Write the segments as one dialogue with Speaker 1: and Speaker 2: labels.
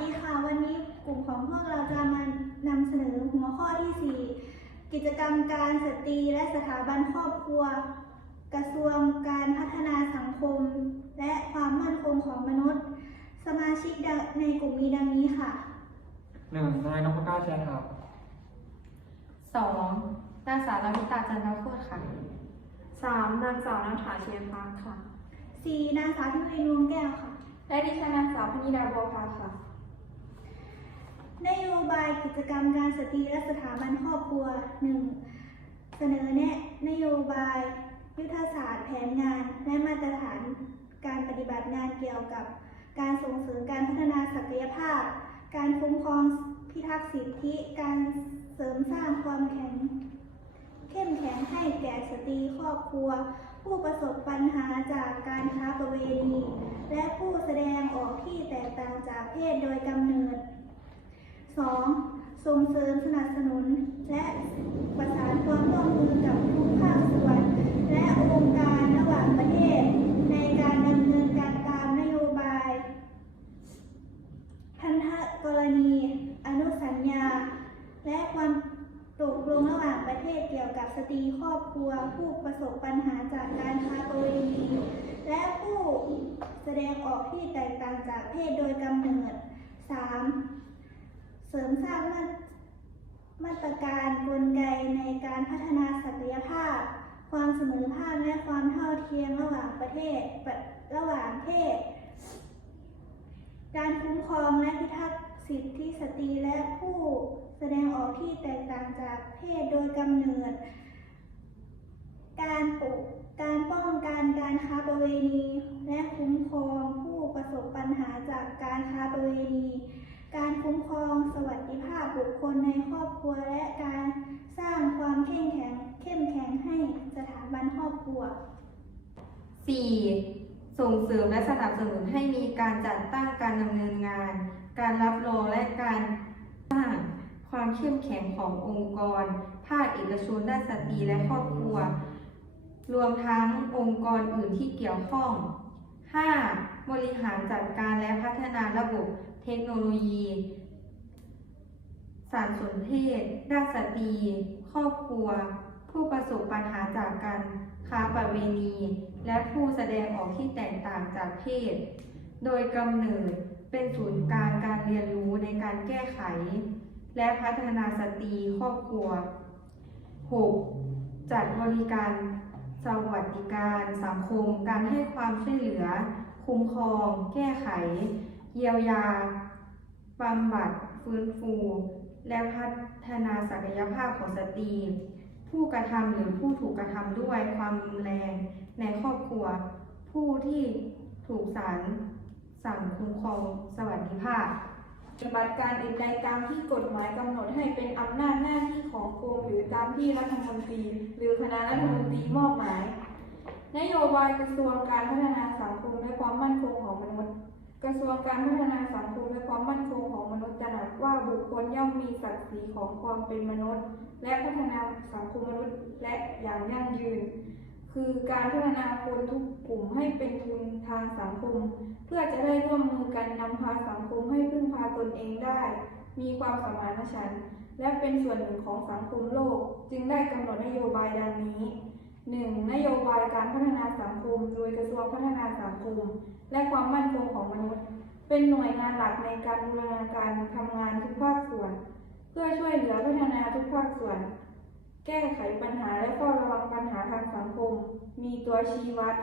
Speaker 1: ดีค่ะ วันนี้กลุ่มของพวกเราจะมานำเสนอหัวข้อที่ 4 กิจกรรมการสตรีและสถาบันครอบครัว กระทรวงการพัฒนาสังคม และความมั่นคงของมนุษย์ สมาชิกในกลุ่มมีดังนี้ค่ะ
Speaker 2: หนึ่งนายนพเก้าแชร์ครับ
Speaker 3: สองนางสาวลวิตาจันทพูดค่ะ
Speaker 4: สามนางสาวนัฐาเชียนพักค่ะ
Speaker 1: 4. นางสาวทิพย์รวงแก้วค่ะ
Speaker 4: และดิฉันนางสาวพนิดาบัวพาค่ะ
Speaker 1: นโยบายกิจกรรมการสตรีและสถาบันครอบครัว 1. เสนอแนะนโยบาย ยุทธศาสตร์แผนงาน และมาตรฐานการปฏิบัติงานเกี่ยวกับ การส่งเสริมการพัฒนาศักยภาพ การคุ้มครองพิทักษ์สิทธิ การเสริมสร้างความแข็ง เข้มแข็งให้แก่สตรีครอบครัว ผู้ประสบปัญหาจากการค้าประเวณี และผู้แสดงออกที่แตกต่างจากเพศโดยกำเนิด 2. ส่งเสริมสนับสนุน และประสานความร่วมมือกับทุกภาคส่วน และองค์การระหว่างประเทศ ในการดำเนินการตามนโยบาย พันธกรณี อนุสัญญา และความตกลงระหว่างประเทศเกี่ยวกับสตรีครอบครัว ผู้ประสบปัญหาจากการค้าประเวณีและผู้แสดงออกที่แตกต่างจากเพศโดยกำเนิด 3. เสริมสร้างมามาตรการกลไกในการพัฒนาศักยภาพ ความเสมอภาคและความเท่าเทียมระหว่างประเทศระระหว่างเพศ การคุ้มครองและพิทักษ์สิทธิสตรีและผู้แสดงออกที่แตกต่างจากเพศโดยกำเนิด การปกการป้องกันการค้าประเวณี และคุ้มครองผู้ประสบปัญหาจากการค้าประเวณี การคุ้มครองสวัสดิภาพบุคคลในครอบครัวและการสร้างความเข้มแข็งเข้มแข็งให้สถาบันครอบครัว
Speaker 3: 4. ส่งเสริมและสนับสนุนให้มีการจัดตั้งการดำเนินงาน การรับรองและการสร้างความเข้มแข็งขององค์กร ภาคเอกชนด้านสตรีและครอบครัว รวมทั้งองค์กรอื่นที่เกี่ยวข้อง 5. บริหารจัดการและพัฒนาระบบเทคโนโลยี สารสนเทศ ด้านสตรี ครอบครัว ผู้ประสบปัญหาจากการค้าประเวณี และผู้แสดงออกที่แตกต่างจากเพศ โดยกำเนิดเป็นศูนย์กลางการเรียนรู้ในการแก้ไข และพัฒนาสตรีครอบครัว 6. จัดบริการสวัสดิการ สังคม การให้ความช่วยเหลือ คุ้มครอง แก้ไข เยียวยาบำบัด ฟื้นฟู และพัฒนาศักยภาพของสตรี ผู้กระทำหรือผู้ถูกกระทำด้วยความรุนแรงในครอบครัว ผู้ที่ถูกศาลสั่งคุ้มครองสวัสดิภาพ
Speaker 4: ปฏิบัติการอื่นใดตามที่กฎหมายกำหนดให้เป็นอำนาจหน้าที่ของกรมหรือตามที่รัฐมนตรี หรือคณะรัฐมนตรีมอบหมาย นโยบายกระทรวงการพัฒนาสังคมและความมั่นคงของมนุษย์ กระทรวงการพัฒนาสังคมและความมั่นคงของมนุษย์ตระหนักว่าบุคคลย่อมมีศักดิ์ศรีของความเป็นมนุษย์ และพัฒนาสังคมมนุษย์และอย่างยั่งยืน คือการพัฒนาคนทุกกลุ่มให้เป็นทุนทางสังคม เพื่อจะได้ร่วมมือกันนำพาสังคมให้พึ่งพาตนเองได้ มีความสมานฉันท์และเป็นส่วนหนึ่งของสังคมโลก จึงได้กำหนดนโยบายดังนี้ 1. นโยบายการพัฒนาสังคม โดยกระทรวงพัฒนาสังคม และความมั่นคงของมนุษย์ เป็นหน่วยงานหลักในการบูรณาการทำงานทุกภาคส่วน เพื่อช่วยเหลือพัฒนาทุกภาคส่วน แก้ไขปัญหาและเฝ้าระวังปัญหาทางสังคม มีตัวชี้วัด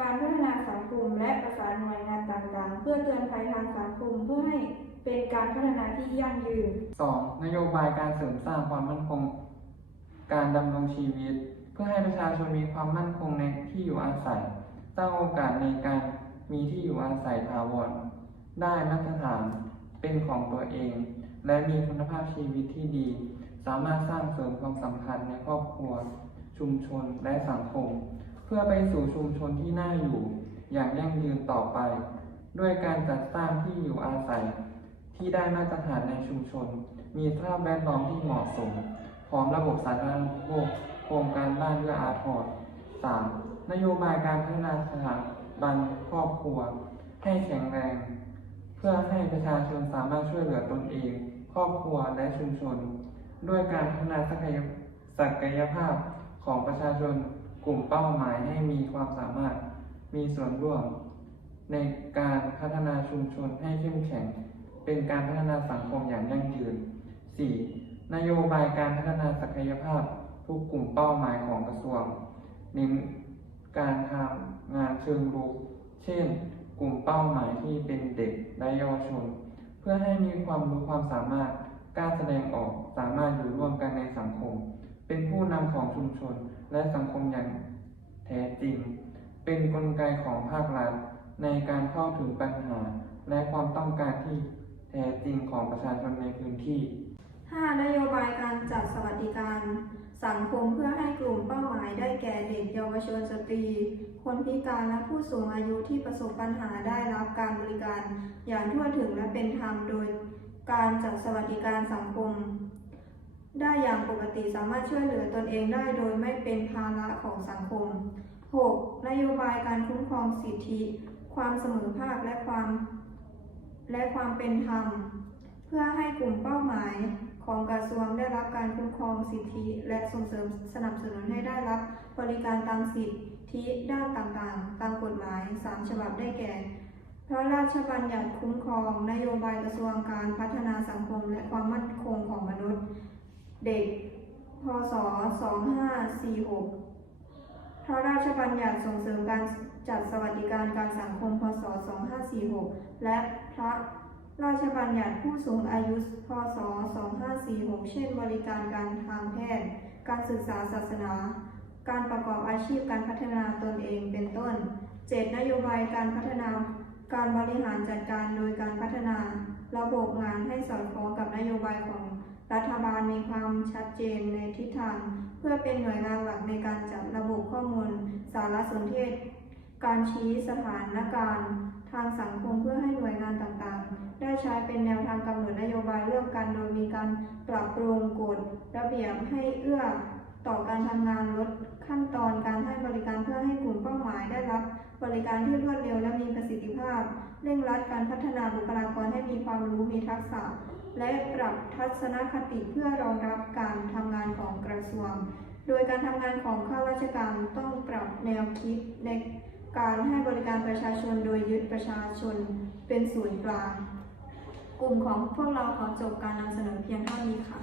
Speaker 4: การพัฒนาสังคมและประสานหน่วยงานต่างๆ เพื่อเตือนภัยทางสังคมเพื่อให้เป็นการพัฒนาที่ยั่งยืน
Speaker 2: 2. นโยบายการเสริมสร้างความมั่นคง การดำรงชีวิต เพื่อให้ประชาชนมีความมั่นคงในที่อยู่อาศัยสร้างโอกาสในการมีที่อยู่อาศัยถาวรได้มาตรฐานเป็นของตัวเอง และมีคุณภาพชีวิตที่ดี สามารถสร้างเสริมความสัมพันธ์ในครอบครัว ชุมชนและสังคม เพื่อไปสู่ชุมชนที่น่าอยู่ อย่างยั่งยืนต่อไป ด้วยการจัดสร้างที่อยู่อาศัย ที่ได้มาตรฐานในชุมชน มีสภาพแวดล้อมที่เหมาะสม พร้อมระบบสาธารณูปโภค โครงการบ้านเอื้ออาทร 3. นโยบายการพัฒนาสถาบันครอบครัว ให้แข็งแรง เพื่อให้ประชาชนสามารถช่วยเหลือตนเอง ครอบครัวและชุมชน ด้วยการพัฒนาศักยศักยภาพของประชาชนกลุ่มเป้าหมายให้มีความสามารถมีส่วนร่วม ในการพัฒนาชุมชนให้เข้มแข็ง เป็นการพัฒนาสังคมอย่างยั่งยืน 4. นโยบายการพัฒนาศักยภาพ ทุกกลุ่มเป้าหมายของกระทรวงเน้นการทำงานเชิงรุก เช่น กลุ่มเป้าหมายที่เป็นเด็กและเยาวชน เพื่อให้มีความรู้ความสามารถกล้าแสดงออกสามารถอยู่ร่วมกันในสังคม เป็นผู้นำของชุมชนและสังคมอย่างแท้จริง เป็นนกลไกของภาครัฐในการเข้าถึงปัญหา และความต้องการที่แท้จริงของประชาชนในพื้นที่
Speaker 5: 5. นโยบายการจัดสวัสดิการ สังคมเพื่อให้กลุ่มเป้าหมายได้แก่เด็กเยาวชนสตรี คนพิการและผู้สูงอายุที่ประสบปัญหาได้รับการบริการ อย่างทั่วถึงและเป็นธรรมโดยการจัดสวัสดิการสังคม ได้อย่างปกติสามารถช่วยเหลือตนเองได้โดยไม่เป็นภาระของสังคม 6. นโยบายการคุ้มครองสิทธิ ความเสมอภาคและความ และความเป็นธรรม เพื่อให้กลุ่มเป้าหมาย ของกระทรวงได้รับการคุ้มครองสิทธิ และส่งเสริมสนับสนุนให้ได้รับบริการตามสิทธิด้านต่างๆ ตามกฎหมาย 3 ฉบับได้แก่ พระราชบัญญัติคุ้มครอง นโยบายกระทรวงการพัฒนาสังคม และความมั่นคงของมนุษย์ เด็ก พศ 2546 พระราชบัญญัติส่งเสริมการจัดสวัสดิการการสังคม พศ 2546 และพระ ราชบัญญัติผู้สูงอายุ พศ 2546 เช่น บริการการทางแพทย์ การศึกษาศาสนา การประกอบอาชีพ การพัฒนาตนเอง เป็นต้น 7. นโยบายการพัฒนา การบริหารจัดการโดยการพัฒนา ระบบงานให้สอดคล้องกับนโยบายของรัฐบาลมีความชัดเจนในทิศทาง เพื่อเป็นหน่วยงานหลักในการจัดระบบข้อมูล สารสนเทศ การชี้สถานการณ์ ทางสังคมเพื่อให้หน่วยงานต่างๆ ได้ใช้เป็นแนวทางกำหนดนโยบายร่วมกันโดยมีการปรับปรุงกฎระเบียบให้เอื้อต่อการทำงานลดขั้นตอนการให้บริการเพื่อให้กลุ่มเป้าหมายได้รับบริการที่รวดเร็วและมีประสิทธิภาพ เร่งรัดการพัฒนาบุคลากรให้มีความรู้มีทักษะ และปรับทัศนคติเพื่อรองรับการทำงานของกระทรวง โดยการทำงานของข้าราชการต้องปรับแนวคิดใน การให้บริการประชาชนโดยยึดประชาชนเป็นศูนย์กลาง กลุ่มของพวกเราขอจบการนำเสนอเพียงเท่านี้ค่ะ